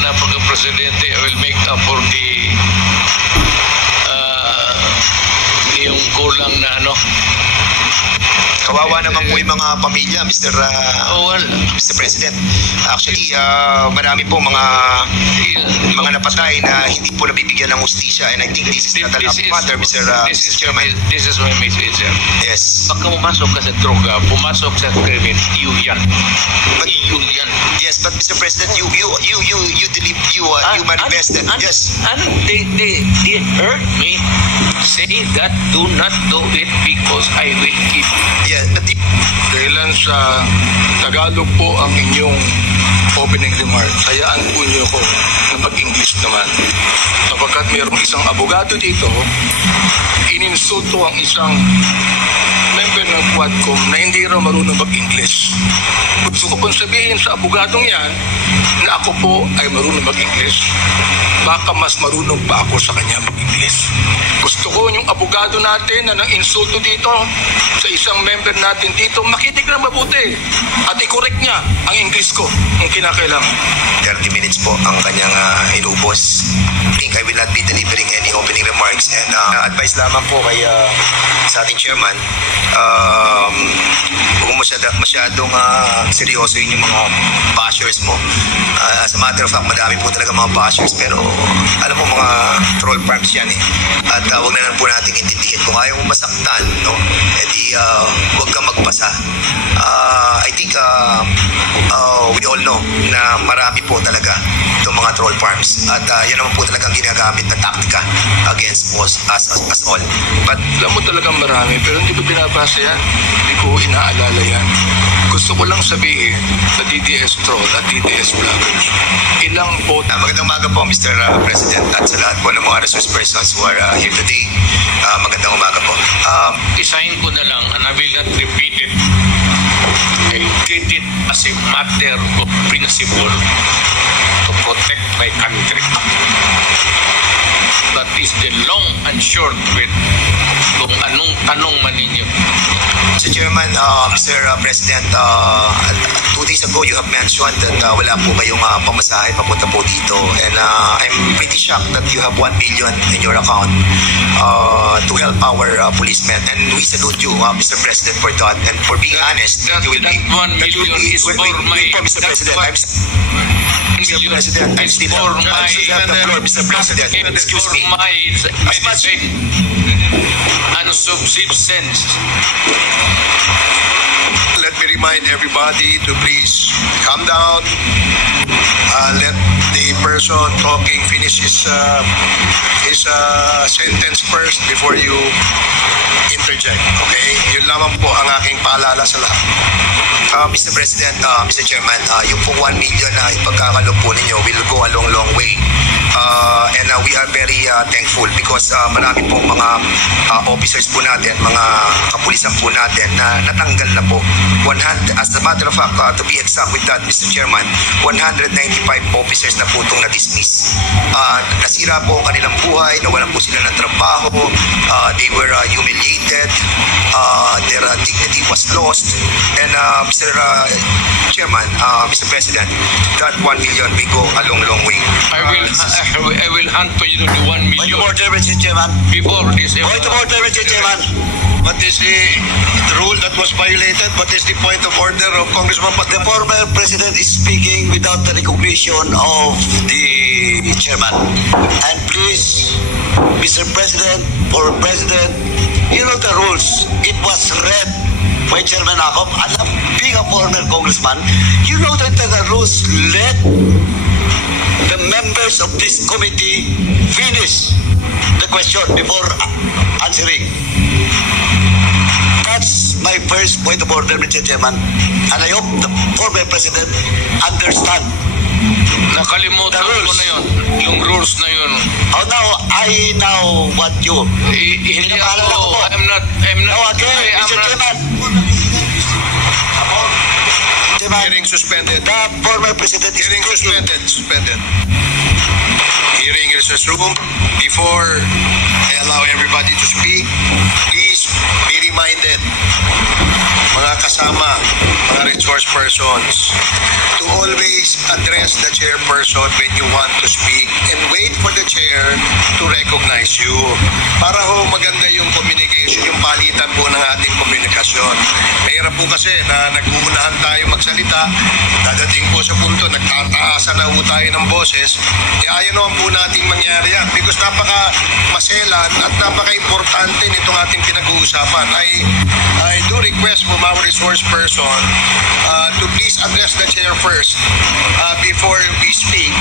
na pagka-presidente, I will make up for the yung kulang na ano. Kawawa naman po yung mga pamilya, Mr. President. Actually, marami po mga napatay na hindi po nabibigyan ng hustisya, and I think this is not a laughing matter, Mr. Chairman. This is my message, sir. Yes. Pagka pumasok ka sa droga, pumasok sa krimen, iyo yan. Iyo yan. Yes, but Mr. President, you manifested. Yes. And they hurt me. Say that do not do it because I will keep. Yeah, but dahilan sa Tagalog po ang inyong opening remarks, hayaan po niyo ko na mag-English naman. Sapagkat mayroong isang abogado dito, ininsulto ang isang member ng Quadcom na hindi raw marunong mag-English. Gusto ko pong sabihin sa abogadong yan na ako po ay marunong mag-English. Baka mas marunong pa ako sa kanya mag-English. Gusto ko yung abogado natin na nang-insulto dito sa isang member natin dito, makinig na mabuti at i-correct niya ang English ko kung kinakailangan. 30 minutes po ang kanyang inubos. I think I will not be delivering any opening remarks, and advice lamang po kay sa ating chairman, huwag mo masyadong seryoso yung mga bashers mo. As a matter of fact, madami po talaga mga bashers, pero alam mo, mga troll farms yan eh. At huwag na lang po natin intindihin. Kung ayaw mo masaktan, no, edi huwag kang magpasa. I think we all know na marami po talaga itong mga troll farms. At yun naman po talagang ginagamit na taktika against us all. But alam mo talagang marami, pero hindi ko binabasa yan. Hindi ko inaalala yan. Gusto ko lang sabihin sa DDS troll at DDS vloggers, ilang po. Magandang umaga po, Mr. President, at sa lahat po ng mga resource persons who are here today. Magandang umaga po. Isahin ko na lang, and I will not repeat it. I did it as a matter of principle to protect my country. That is the long and short of it. Kung anong tanong man ninyo. Mr. Chairman, Mr. President, 2 days ago you have mentioned that wala po kayong pamasahe papunta po dito, and I'm pretty shocked that you have 1 million in your account to help our policemen, and we salute you, Mr. President, for that, and for being honest. That 1 million is for my... Mr. President, I'm still for my... Mr. President, excuse me. For my medicine and subsistence. Let me remind everybody to please calm down. Let the person talking finish his sentence first before you interject. Okay? Yun lamang po ang aking paalala sa lahat. Mr. President, Mr. Chairman, yung pong 1 million na ipagkakalog po ninyo will go a long way. And we are very thankful because marami pong mga officers po natin, mga kapulisan po natin na natanggal na po. As a matter of fact, to be exact with that, Mr. Chairman, 195 officers na po itong na-dismiss. Nasira po ang kanilang buhay, nawalan po sila ng trabaho, they were humiliated, their dignity was lost, and Mr. Chairman, Mr. President, that 1 million will go a long way. I will hand to you the 1 million. Point of order, Mr. Chairman. Before this... Point of order, Mr. Chairman. What is the rule that was violated? What is the point of order of Congressman Patel? The former president is speaking without the recognition of the chairman. And please, Mr. President, or President, you know the rules. It was read by Chairman Akop. And being a former congressman, you know that the rules. Let the members of this committee finish the question before answering. That's my first point of order, Mr. Chairman. And I hope the former president understand. Nakalimutan mo na yun. Yung rules na yun. Oh, I now want you. Hindi ako. I'm not. No, again, Mr. Chairman. Hearing suspended. The former president is Hearing suspended. Hearing is resumed. Before I allow everybody to speak, please be reminded, mga kasama, mga resource persons to always address the chairperson when you want to speak and wait for the chair to recognize you. Para ho maganda yung communication, yung palitan po ng ating komunikasyon. Mahirap po kasi na nag-uunahan tayo magsalita, dadating po sa punto, nagtataasan na po tayo ng boses, ayaw naman po nating mangyari yan because napaka-maselan at napaka-importante nitong ating pinag-uusapan. I do request from our resource person to please address the chair first before we speak,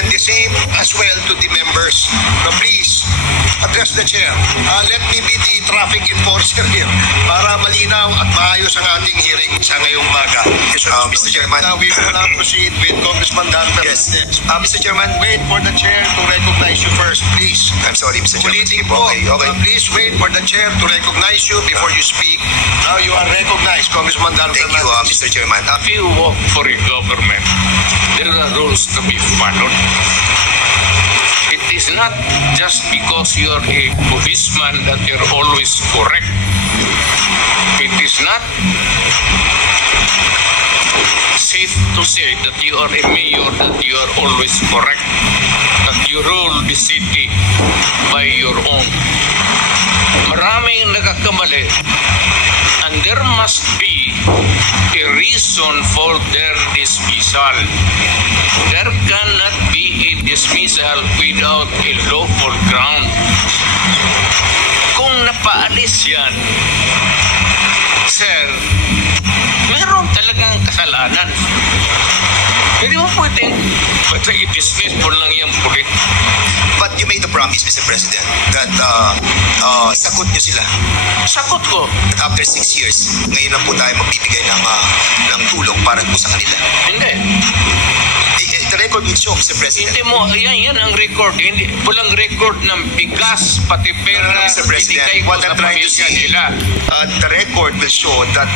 and the same as well to the members. No, please address the chair. Let me be the traffic enforcer here para malinaw at maayos ang ating hearing sa ngayong umaga. Mr. Chairman. Now we will now proceed with Congressman Dan Fernandez. Yes. Mr. Chairman. Wait for the chair to recognize you first, please. I'm sorry, Mr. Chairman. Ulitin po. Okay. Please wait for the chair to recognize you before you speak. Now you are recognized, Congressman Dan Thank you, Fernandez. Mr. Chairman. If you work for a government, there are rules to be followed. It is not just because you are a policeman that you're always correct. It is not safe to say that you are a mayor that you are always correct, that you rule the city by your own. Maraming nagkakamali, and there must be a reason for their dismissal. There cannot be a dismissal without a lawful ground. Kung napaalis yan, sir, meron talagang kasalanan. Hindi mo pwedeng basta i-dismiss mo lang yung pulit. But you made a promise, Mr. President, that sagot nyo sila. Sakot ko. That after 6 years, ngayon lang po tayo magbibigay ng tulong para po sa kanila. Hindi. The record will show, Mr. President. Hindi mo, yan ang record. Hindi, walang record ng bigas, pati pera, Mr. President, binigay ko what sa I'm trying to pamilya say, nila. the record will show that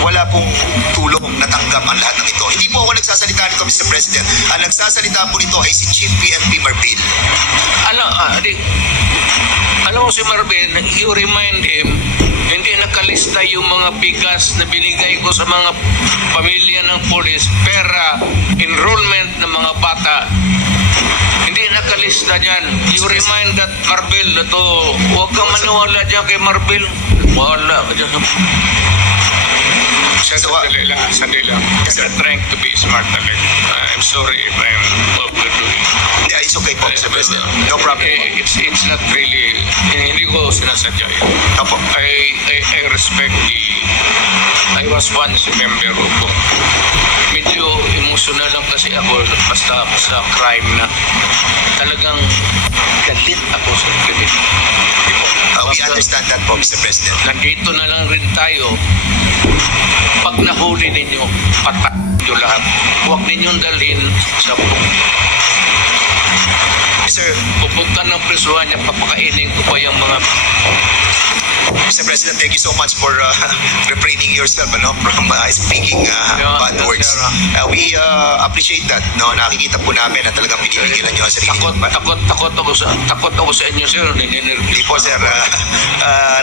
wala pong tulong natanggap ang lahat ng ito. Hindi po ako nagsasalita nito, Mr. President. Ang nagsasalita po nito ay si Chief PNP Marbil. Alam mo si Marvin, you remind him, hindi nakalista yung mga bigas na binigay ko sa mga pamilya ng polis, pera, enrollment ng mga bata. Hindi nakalista dyan. You remind that Marbil na to, huwag kang maniwala dyan kay Marbil. Wala ka dyan. Sandali lang. I'm trying to be smart talaga. I'm sorry if I'm overdoing. Yeah, it's okay po, Mr. President. No problem. It's not really, hindi ko sinasadya yun. Opo. I respect I was once a member of medyo emotional lang kasi ako basta crime na talagang galit ako sa galit. We understand that po, Mr. President. Nandito na lang rin tayo. Pag nahuli ninyo, patak nyo lahat. Huwag ninyong dalhin sa Sir, pupunta ng presuhan niya, papakainin ko pa yung mga... Mr. President, thank you so much for refraining yourself from speaking bad words. We appreciate that. No, nakikita po namin na talagang pinipigilan niyo ang sarili. Takot ako sa inyo, sir. Hindi po, sir.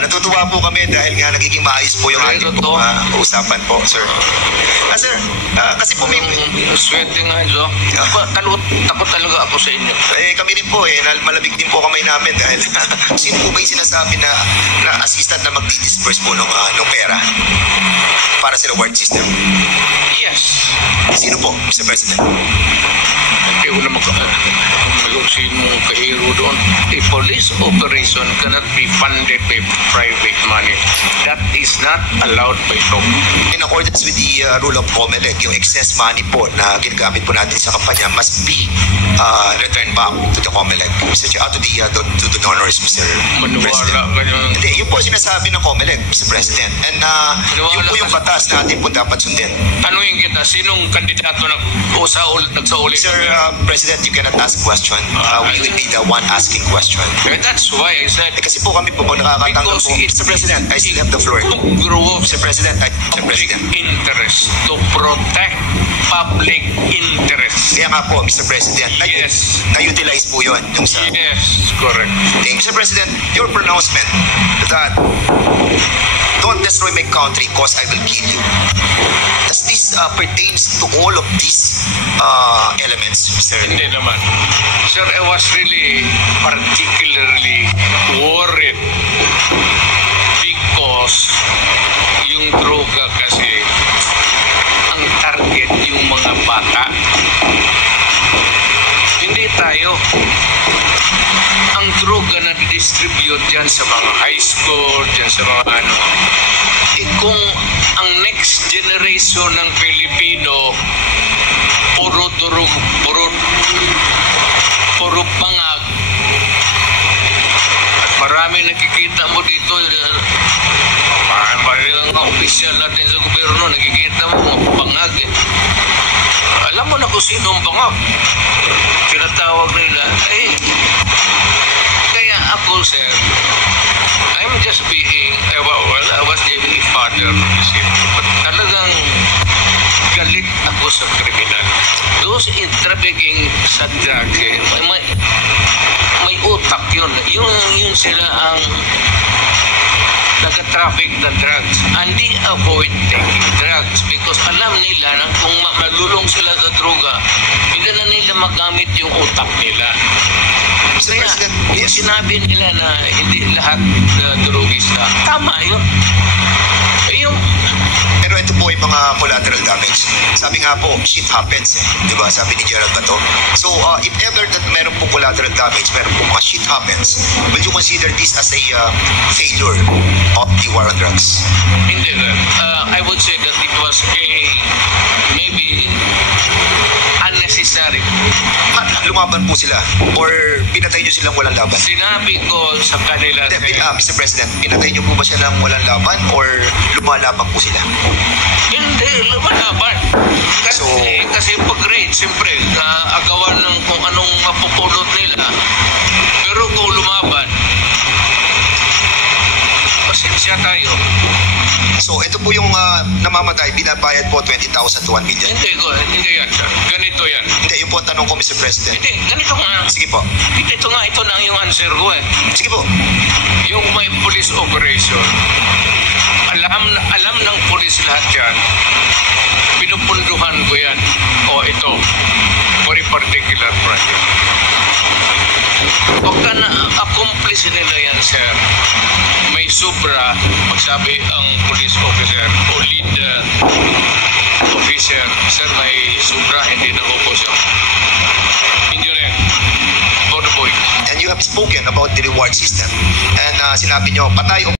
Natutuwa po kami dahil nga nagiging maayos po yung ating usapan po, sir. Sir, kasi po may... Sweating nga, so. Takot talaga ako sa inyo. Kami rin po, malamig din po kamay namin dahil sino po ba yung sinasabi na assistant na magdi-disperse po ng pera para sa reward system? Yes. Sino po, Mr. President? Hindi ko na sino kahiro doon. A police operation cannot be funded by private money. That is not allowed by law. In accordance with the rule of COMELEC, yung excess money po na ginagamit po natin sa kampanya must be returned back to the COMELEC, Mr. Chair, to the donors, Mr. President. Hindi, yun po sinasabi ng COMELEC, Mr. President. And yun po yung batas na atin po dapat sundin. Ano yung kita? Sinong kandidato nagsauli? Sir President, you cannot ask question. We will be the one asking question. That's why I said... Kasi po kami po nakakatanggap po. Mr. President, I still have the floor. To grow Mr. President, public interest to protect public interest. Kaya nga po, Mr. President, Yes. na-utilize po yun. Yung sa, Yes, correct. Mr. President, your pronouncement that don't destroy my country because I will kill you. Does this pertains to all of these elements, Mr. Hindi naman. Sir, I was really particularly worried because yung droga kasi ang target yung mga bata. Hindi tayo. Ang droga na distribute dyan sa mga high school, dyan sa mga ano. Kung ang next generation ng Pilipino puro bangag at marami nakikita mo dito mga opisyal natin sa gobyerno nakikita mo mga bangag alam mo na kung sino ang bangag tinatawag nila kaya ako sir I'm just being I was even a father but talagang galit ako sa kriminal. Those in trafficking sa drugs, may utak yun. Yun sila ang nag-traffic ng drugs. And they avoid taking drugs because alam nila na kung malulong sila sa droga, hindi na nila magamit yung utak nila. Kaya, yung sinabi nila na hindi lahat drogista, tama yun. Pero ito po yung mga collateral damage. Sabi nga po, shit happens di ba? Sabi ni Gerald Bato. So, if ever that meron po collateral damage, meron po mga shit happens, will you consider this as a failure of the war on drugs? Hindi I would say that it was maybe unnecessary. Lumaban po sila or pinatay nyo silang walang laban? Sinabi ko sa kanila Mr. President, pinatay nyo po ba siya ng walang laban or lumalaban po sila? Hindi, lumalaban. Kasi pag-raid, siyempre, agawan ng kung anong mapupulot nila. Pero kung lumaban, pasensya tayo. So, ito po yung namamatay, binabayad po 20,000 to 1 million. Hindi yan, sir. Ganito yan. Hindi, yung po ang tanong ko, Mr. President. Hindi, ganito nga. Sige po. Ito na yung answer ko Sige po. Yung may police operation, alam ng police lahat yan. Pinupunduhan ko yan. Ito, for a particular project. Huwag ka na accomplish nila yan, sir. May sobra, magsabi ang police officer o lead officer, sir, may sobra, hindi na ubos yun. Engineer, for the boy. And you have spoken about the reward system. And sinabi nyo, patay o